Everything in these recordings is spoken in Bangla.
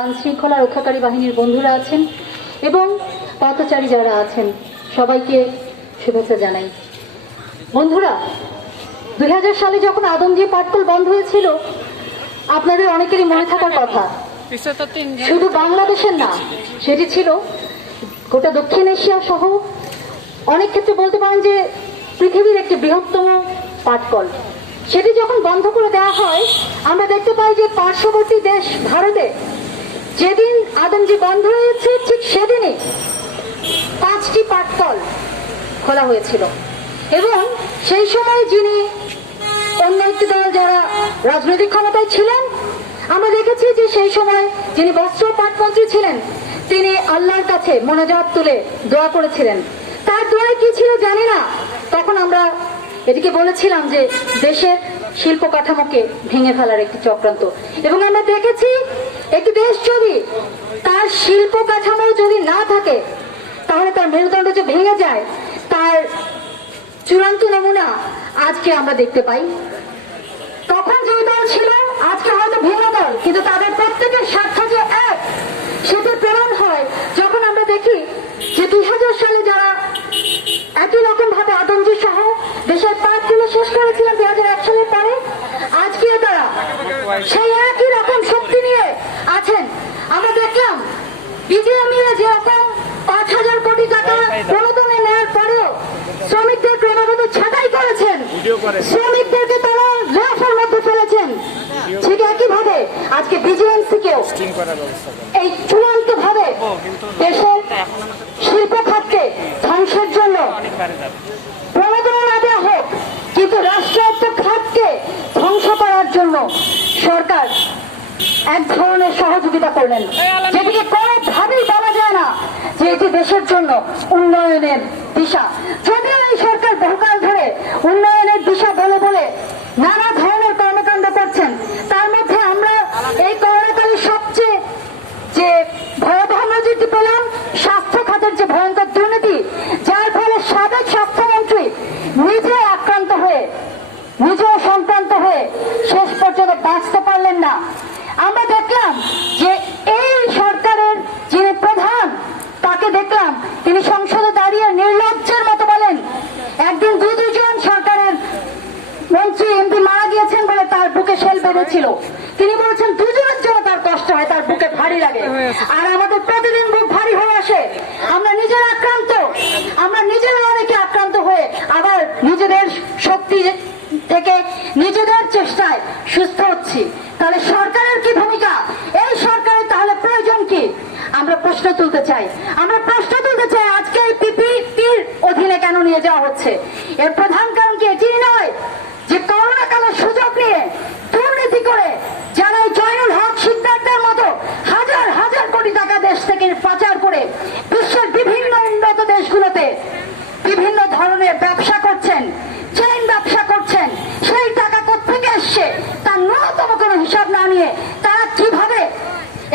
আইন শৃঙ্খলা রক্ষাকারী বাহিনীর বন্ধুরা আছেন এবং পথচারী যারা আছেন সবাইকে শুভেচ্ছা জানাই। বন্ধুরা, 2000 সালে যখন আদমজী পাটকল বন্ধ হয়েছিল, আপনাদের অনেকেরই মনে থাকার কথা, শুধু বাংলাদেশের না, সেটি ছিল গোটা দক্ষিণ এশিয়া সহ অনেক ক্ষেত্রে বলতে পারেন যে পৃথিবীর একটি বৃহত্তম পাটকল। সেটি যখন বন্ধ করে দেওয়া হয়, আমরা দেখতে পাই যে পার্শ্ববর্তী দেশ ভারতে যেদিন আদমজী বন্ধ হয়েছে ঠিক সেদিনই 5টি পাটকল খোলা হয়েছিল। এবং সেই সময় যিনি অন্য একটি দল যারা রাজনৈতিক ক্ষমতায় ছিলেন, আমরা দেখেছি যে সেই সময় যিনি বস্ত্র পাটমন্ত্রী ছিলেন, তিনি আল্লাহর কাছে মোনাজাত তুলে দোয়া করেছিলেন। তার দোয়ায় কি ছিল জানি না, তখন আমরা এটিকে বলেছিলাম যে দেশের শিল্প কাঠামোকে ভেঙে ফেলার একটি চক্রান্ত। এবং আমরা দেখেছি একটি দেশ যদি তার শিল্প কাঠামো যদি না থাকে, তাহলে তার মেরুদণ্ড যে ভেঙে যায়, তার চূড়ান্ত নমুনা আজকে আমরা দেখতে পাই। তখন যে দল ছিল, আজকে হয়তো ভিন্ন দল, কিন্তু তাদের প্রত্যেকের স্বার্থ যে এক, সেটি প্রমাণ হয় যখন আমরা দেখি যে 2000 সালে যারা একই রকম ভাবে আদমজী সহ দেশের পাটগুলো শেষ করেছিলেন 2001 সালের পরে, আজকে তারা সেই একই রকম শক্তি নিয়ে আছেন। আমরা দেখলাম বিজিএমইএ যেরকম 5000 কোটি টাকা প্রণোদনে নেওয়ার পরেও শ্রমিকদের ক্রমাগত ছাঁটাই করেছেন, শ্রমিকদেরকে তারা লাফের মধ্যে ফেলেছেন, ঠিক একই ভাবে আজকে বিজিএমসিকেও এই চূড়ান্ত ভাবে দেশের শিল্প খাতকে ধ্বংসের জন্য প্রণোদনা না দেওয়া হোক, কিন্তু রাষ্ট্রায়ত্ত খাতকে ধ্বংস করার জন্য সরকার এক ধরনের সহযোগিতা করলেন, যেটিকে কোনোভাবেই বলা যায় না যে এটি দেশের জন্য উন্নয়নের দিশা। যদিও এই সরকার বহুকাল ধরে উন্নয়নের দিশা বলে বলে নানা ধরনের কর্মকাণ্ড করছেন, তার মধ্যে আমরা এই করোনাকালে সবচেয়ে যে ভয়াবহ নজিরটি পেলাম স্বাস্থ্য খাতের যে ভয়ঙ্কর দুর্নীতি, যার ফলে সাবেক স্বাস্থ্যমন্ত্রী নিজে আক্রান্ত হয়ে, নিজেও সংক্রান্ত হয়ে শেষ পর্যন্ত বাঁচতে পারলেন না। আমরা দেখলাম যে এই সরকারের যিনি প্রধান, তাকে দেখলাম তিনি সংসদে দাঁড়িয়ে নির্লজ্জের মতো বলেন, একদিন দুজন সরকারের মন্ত্রী এমপি মারা গিয়েছেন বলে তার বুকে শেল বেঁধেছিল। তিনি বলছেন দুজনের জন্য তার কষ্ট হয়, তার বুকে ভারী লাগে। আর আমাদের প্রতিদিন বুক ভারী হয়ে আসে, আমরা নিজেরা আক্রান্ত, আমরা নিজেরা অনেকে আক্রান্ত হয়ে আবার নিজেদের শক্তি থেকে নিজেদের চেষ্টায় সুস্থ হচ্ছি। তাহলে সরকারের কি ভূমিকা, এই সরকারের তাহলে প্রয়োজন কি? আমরা প্রশ্ন তুলতে চাই, আজকে এই পিপিপির অধীনে কেন নিয়ে যাওয়া হচ্ছে? এর প্রধান কারণ কি এটি নয় যে করোনা কালের সুযোগ নিয়ে দুর্নীতি করে যারা জয়নুল হক সিদ্ধার্থের মতো হাজার হাজার কোটি টাকা দেশ থেকে পাচার করে বিশ্বের বিভিন্ন উন্নত দেশগুলোতে বিভিন্ন ধরনের ব্যবসা করছেন, চেইন ব্যবসা করছেন, সেই টাকা কোত্থেকে আসছে তার ন্যূনতম কোনো হিসাব না নিয়ে তারা কিভাবে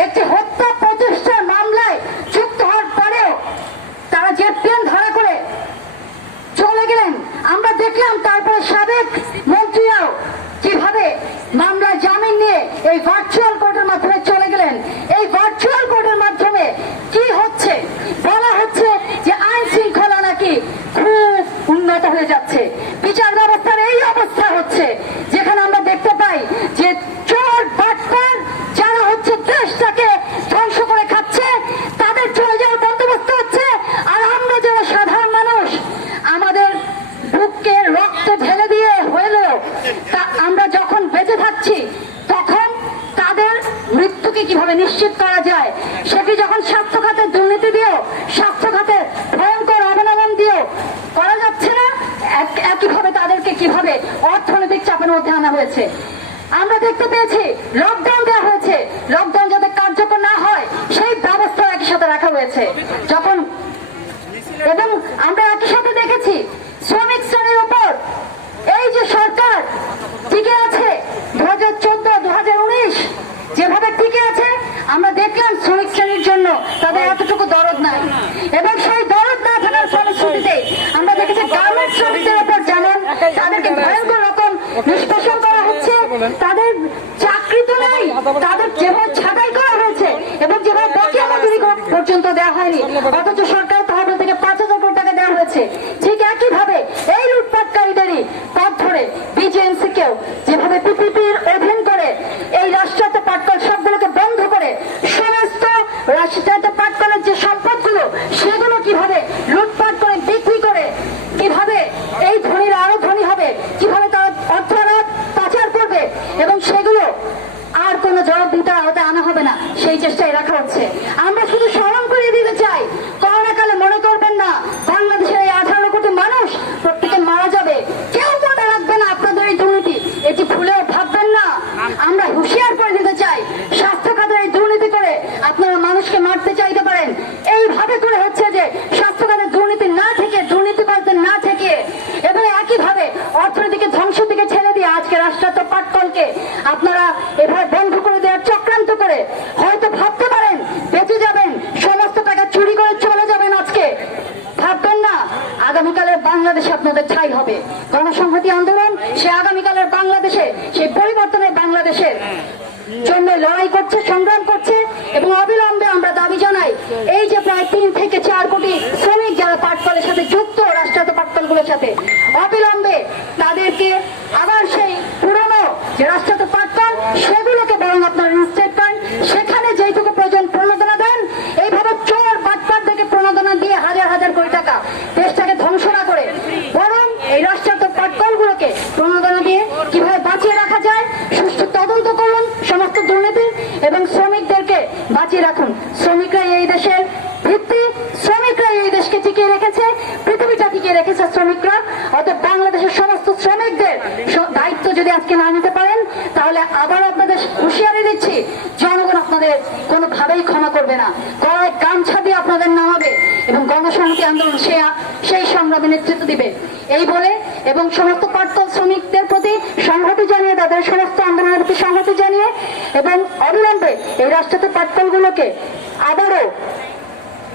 একটি হত্যা প্রচেষ্টার মামলায় যুক্ত হওয়ার পরেও তারা জেট প্লেন ধরা করে চলে গেলেন। আমরা দেখলাম তারপরে সাবেক মন্ত্রীরাও কিভাবে মামলায় জামিন নিয়ে এই ভার্চুয়াল কোর্টের মাধ্যমে চলে গেলেন। এই ভার্চুয়াল কোর্টের মাধ্যমে কি হচ্ছে, বলা হচ্ছে যে আইন শৃঙ্খলা নাকি খুব উন্নত হয়ে যাচ্ছে। বিচার ব্যবস্থার এই অবস্থা হচ্ছে যেখানে আমরা দেখতে পাই যে চোর বাটপার যারা হচ্ছে দেশটাকে ধ্বংস করে খাচ্ছে, তাদের চলে যাওয়ার বন্দোবস্ত হচ্ছে। আর আমরা যারা সাধারণ মানুষ, আমাদের বুককে রক্ত ঢেলে দিয়ে হলেও আমরা যখন বেঁচে থাকছি, তখন তাদের মৃত্যুকে কিভাবে নিশ্চিত করা যায়, সেটি যখন স্বাস্থ্য খাতের দুর্নীতি দিয়েও, স্বাস্থ্য খাতের ভয়ঙ্কর অবনমন দিয়েও করা যাচ্ছে না, একইভাবে তাদেরকে কিভাবে অর্থনৈতিক চাপের মধ্যে আনা হয়েছে। আমরা দেখতে পেয়েছি লকডাউন দেওয়া হয়েছে, লকডাউন যাতে কার্যকর না হয় সেই ব্যবস্থা একই সাথে রাখা হয়েছে যখন, এবং আমরা একই সাথে দেখেছি শ্রমিক শ্রেণীর উপর এই যে সরকার টিকে আছে 2014-2019 যেভাবে টিকে আছে, আমরা দেখলাম শ্রমিক শ্রেণীর জন্য তাদের এতটুকু দরদ নাই। এবং সেই দরদ না থাকার ফলশ্রুতিতে আমরা দেখেছি গার্মেন্টস শ্রমিকদের উপর যেমন তাদেরকে ভয়ঙ্কর রকম নিষ্পেষণ করা হচ্ছে, তাদের চাকরি তো নেই, তাদের যেমন ছাঁটাই করা হয়েছে, পর্যন্ত দেওয়া হয়নি, অথচ সরকার তহবিল থেকে 5,000 কোটি টাকা দেওয়া হয়েছে। ঠিক একইভাবে এই লুটপাটকারীদেরই পথ ধরে বিজেএমসি কেও যেভাবে পিপিপির অধীন করে এই রাষ্ট্রায়ত্ত পাটকল সবগুলোকে বন্ধ করে সমস্ত রাষ্ট্রায়ত্ত পাটকলের যে সম্পদগুলো সেগুলো কিভাবে লুটপাট করে বিক্রি করে কিভাবে এই ধনীরা আরো ধনী হবে, কিভাবে তারা অর্থ পাচার করবে এবং সেগুলো আর কোনো জবাবদিহিতার আওতায় আনা হবে না, সেই চেষ্টায় রাখা হচ্ছে। আমরা শুধু স্মরণ করিয়ে দিতে চাই, করোনাকালে মনে করবেন না বাংলাদেশের এই 18 কোটি মানুষ প্রত্যেকে মারা যাবে, কেউ মনে রাখবে না আপনাদের এই দুর্নীতি, এটি ভুলেও ভাববেন না। আমরা হুঁশিয়ার করে দিতে চাই, স্বাস্থ্য খাতের এই দুর্নীতি করে আপনারা মানুষকে মারতে চাইতে পারেন, এইভাবে করে হচ্ছে যে স্বাস্থ্য খাতের দুর্নীতি না থেকে, দুর্নীতিবাজদের না থেকে এবং একইভাবে অর্থনীতিকে ধ্বংসের দিকে ঠেলে দিয়ে আজকে রাষ্ট্রায়ত্ত পাটকলকে আপনারা এভাবে বন্ধ করে দেওয়ার চক্রান্ত করে হয়তো ভাবতে পারেন বেঁচে যাবেন, সমস্ত টাকা চুরি করে চলে যাবেন। আজকে ভাববেন না আগামীকালের বাংলাদেশে আপনাদের ঠাঁই হবে। গণসংহতি আন্দোলন সে আগামীকালের বাংলাদেশে, সেই পরিবর্তনের বাংলাদেশের জন্য লড়াই করছে, সংগ্রাম করছে এবং অবিলম্বে আমরা দাবি জানাই এই যে প্রায় 3 থেকে 4 কোটি শ্রমিক যারা পাটকলের সাথে যুক্ত, রাষ্ট্রায়ত্ত পাটকলগুলোর সাথে, অবিলম্বে তাদেরকে আবার সেই পুরনো যে রাষ্ট্রায়ত্ত পাটকল সেগুলোকে বরং আপনারা রিস্টেট করেন, সেখানে যেইটুকু প্রয়োজন প্রণোদনা দেন। এইভাবে চোর বাটপাটদেরকে প্রণোদনা দিয়ে হাজার হাজার কোটি টাকা দেশটাকে ধ্বংস না করে বরং এই রাষ্ট্রায়ত্ত পাটকলগুলোকে প্রণোদনা দিয়ে কিভাবে বাঁচিয়ে রাখা যায় সুষ্ঠু তদন্ত করুন সমস্ত দুর্নীতি এবং শ্রমিকদেরকে বাঁচিয়ে রাখুন। শ্রমিকরা এই দেশের ভিত্তি, শ্রমিকরা এই দেশকে টিকিয়ে রেখেছে, পৃথিবীটা টিকিয়ে রেখেছে শ্রমিকরা। অতএব বাংলাদেশের সমস্ত শ্রমিকদের দায়িত্ব যদি আজকে না নিতে পারেন তাহলে আবার আপনাদের হুঁশিয়ারি দিচ্ছি, জনগণ আপনাদের কোনোভাবেই ক্ষমা করবে না, গলায় গামছা দিয়ে আপনাদের নামাবে এবং গণসংহতি আন্দোলন সেই সংগ্রামে নেতৃত্ব দিবে। এই বলে এবং সমস্ত পাটকল শ্রমিকদের প্রতি সংহতি জানিয়ে, তাদের সমস্ত আন্দোলনের প্রতি সংহতি জানিয়ে এবং অবিলম্বে এই রাষ্ট্রায়ত্ত পাটকলগুলোকে আবারও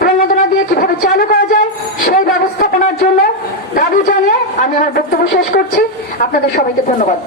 প্রণোদনা দিয়ে কিভাবে চালু করা যায় সেই ব্যবস্থাপনার জন্য দাবি জানিয়ে আমি আমার বক্তব্য শেষ করছি। আপনাদের সবাইকে ধন্যবাদ।